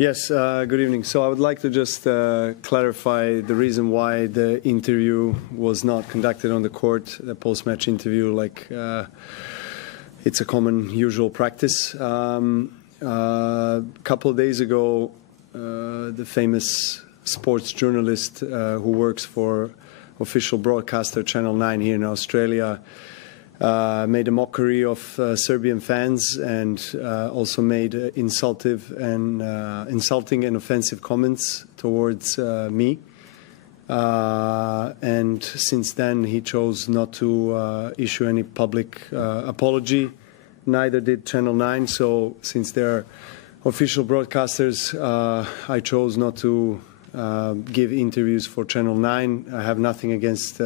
Yes, good evening. So I would like to just clarify the reason why the interview was not conducted on the court, the post-match interview, like it's a common, usual practice. A couple of days ago, the famous sports journalist who works for official broadcaster Channel 9 here in Australia made a mockery of Serbian fans and also made insulting and offensive comments towards me. And since then, he chose not to issue any public apology. Neither did Channel 9. So since they're official broadcasters, I chose not to give interviews for Channel 9. I have nothing against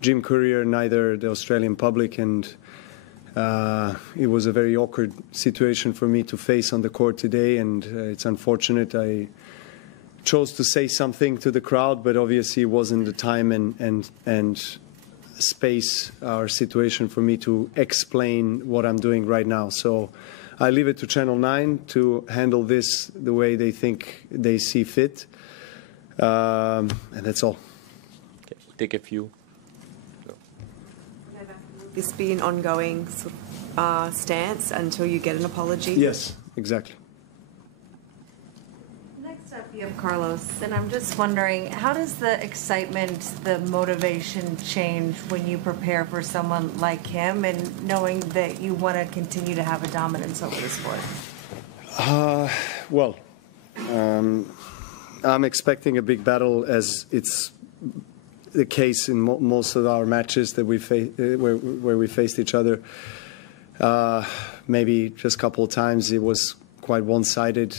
Jim Courier, neither the Australian public, and it was a very awkward situation for me to face on the court today, and it's unfortunate. I chose to say something to the crowd, but obviously it wasn't the time and space or situation for me to explain what I'm doing right now. So I leave it to Channel 9 to handle this the way they think they see fit, and that's all. Okay, we'll take a few. This be an ongoing stance until you get an apology? Yes, exactly. Next up, you have Carlos, and I'm just wondering, how does the excitement, the motivation change when you prepare for someone like him and knowing that you want to continue to have a dominance over the sport? Well, I'm expecting a big battle, as it's the case in most of our matches that we where we faced each other. Maybe just a couple of times it was quite one-sided.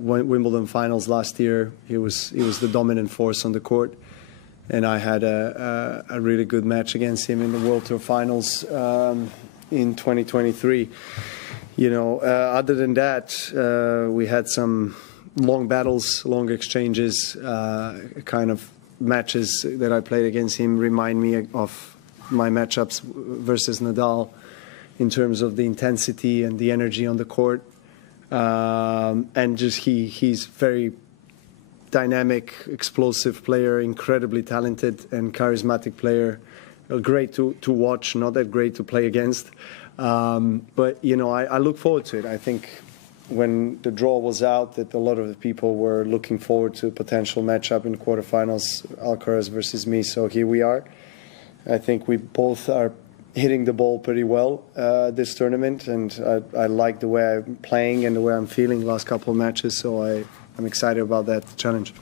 Wimbledon finals last year, he was the dominant force on the court, and I had a really good match against him in the World Tour finals in 2023. You know, other than that, we had some long battles, long exchanges, kind of matches that I played against him remind me of my matchups versus Nadal in terms of the intensity and the energy on the court. And just he's very dynamic, explosive player, incredibly talented and charismatic player. Great to watch, not that great to play against. But, you know, I look forward to it. I think when the draw was out, that a lot of the people were looking forward to a potential matchup in quarterfinals, Alcaraz versus me. So here we are. I think we both are hitting the ball pretty well this tournament, and I like the way I'm playing and the way I'm feeling last couple of matches. So I'm excited about that challenge.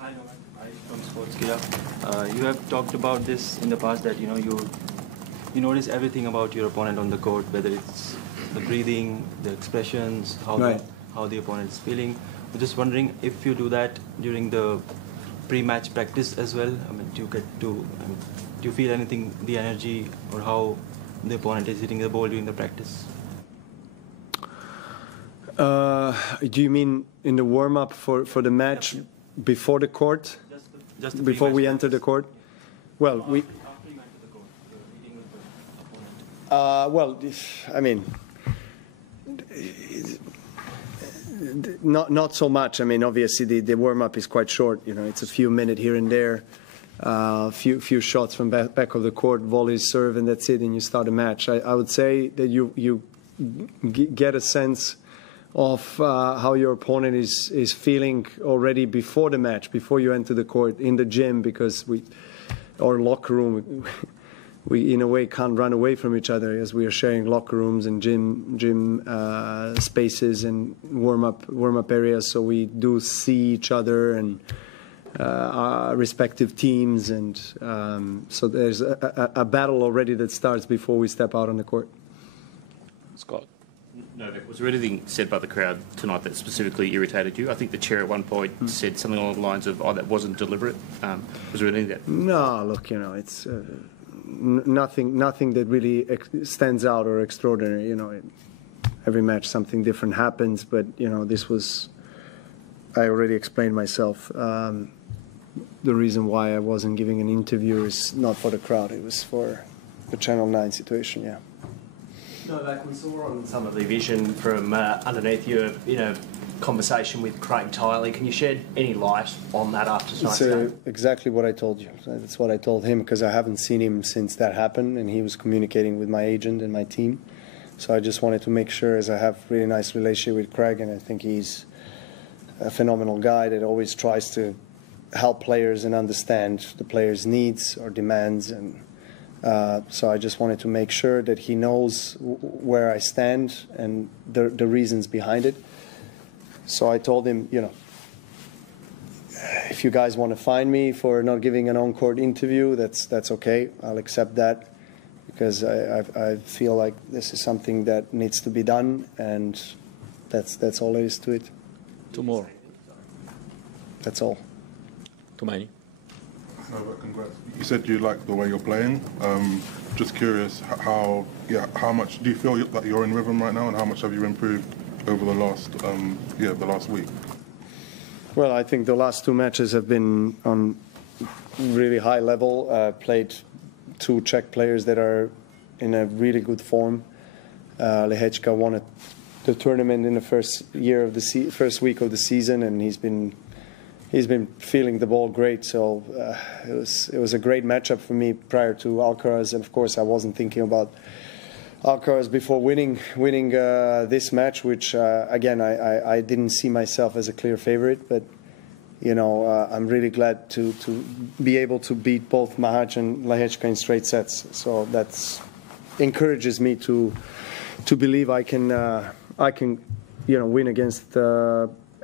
Hi, Novak. I'm from Sportskeeda. You have talked about this in the past, that you notice everything about your opponent on the court, whether it's the breathing, the expressions, how the opponent is feeling. I'm just wondering if you do that during the pre-match practice as well. I mean, do you feel anything, the energy or how the opponent is hitting the ball during the practice? Do you mean in the warm-up for the match before the court? Just the before we enter practice. the court? Well, After you enter the court, meeting with the opponent. well, I mean, not so much. I mean, obviously the warm-up is quite short. You know, it's a few minutes here and there, few shots from back of the court, volleys, serve, and that's it. And you start a match. I would say that you get a sense of how your opponent is feeling already before the match, before you enter the court, in the gym, because our locker room. We, in a way, can't run away from each other, as we are sharing locker rooms and gym spaces and warm-up areas. So we do see each other and our respective teams, and so there's a battle already that starts before we step out on the court. Scott. Novak, was there anything said by the crowd tonight that specifically irritated you? I think the chair at one point said something along the lines of, "Oh, that wasn't deliberate." Was there anything that? No, look, it's. Nothing that really stands out or extraordinary. You know, every match something different happens, but this was. I already explained myself. The reason why I wasn't giving an interview is not for the crowd; it was for the Channel 9 situation. Yeah. Novak, we saw on some of the vision from underneath you, conversation with Craig Tiley. Can you shed any light on that after tonight's game? Exactly what I told you. That's what I told him, because I haven't seen him since that happened, and he was communicating with my agent and my team. So I just wanted to make sure, as I have a really nice relationship with Craig, and I think he's a phenomenal guy that always tries to help players and understand the players' needs or demands. And so I just wanted to make sure that he knows where I stand and the reasons behind it. So I told him, if you guys want to find me for not giving an on-court interview, that's okay. I'll accept that, because I feel like this is something that needs to be done, and that's all there is to it. Two more. That's all. Too many. Novak, congrats. You said you like the way you're playing. Just curious, how much do you feel that you're in rhythm right now, and how much have you improved over the last week? Well, I think the last two matches have been on really high level. Played two Czech players that are in a really good form. Lehecka won the tournament in the first week of the season, and he's been feeling the ball great. So it was a great matchup for me prior to Alcaraz, and of course I wasn't thinking about Alcaraz before winning this match, which again I didn't see myself as a clear favorite, but I'm really glad to be able to beat both Mahach and Lehecka in straight sets. So that encourages me to believe I can win against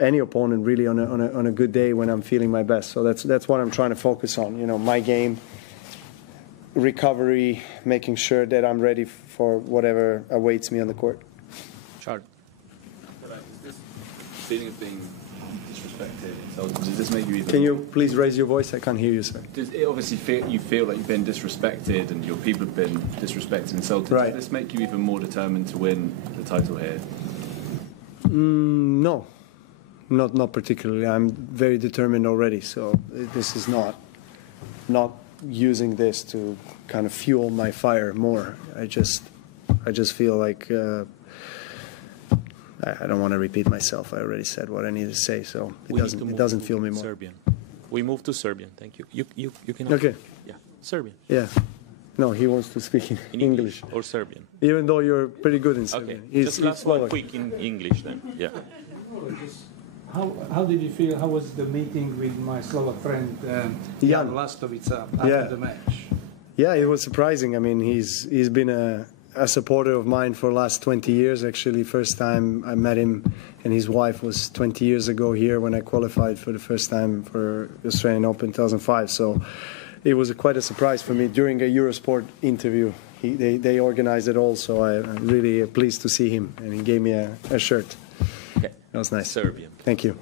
any opponent really on a good day when I'm feeling my best. So that's what I'm trying to focus on. My game, recovery, making sure that I'm ready for whatever awaits me on the court. Charles. This feeling of being disrespected, does this make you even... Can you please raise your voice? I can't hear you, sir. Does it obviously you feel like you've been disrespected and your people have been disrespected and insulted? Right. Does this make you even more determined to win the title here? No, not particularly. I'm very determined already, so this is not using this to kind of fuel my fire more. I just feel like I don't want to repeat myself. I already said what I need to say, so it doesn't fuel me more. Serbian. We move to Serbian. Thank you. You can. Okay. Yeah. Serbian. Yeah. No, he wants to speak in English. Or Serbian. Even though you're pretty good in Serbian. Okay. Just last one quick in English then. Yeah. How did you feel? How was the meeting with my Slovak friend Jan Lastovic after the match? Yeah, it was surprising. I mean, he's been a supporter of mine for the last 20 years. Actually, first time I met him and his wife was 20 years ago here when I qualified for the first time for Australian Open 2005. So it was quite a surprise for me during a Eurosport interview. They organized it all, so I'm really pleased to see him, and he gave me a shirt. Okay. That was nice. Serbian. Thank you.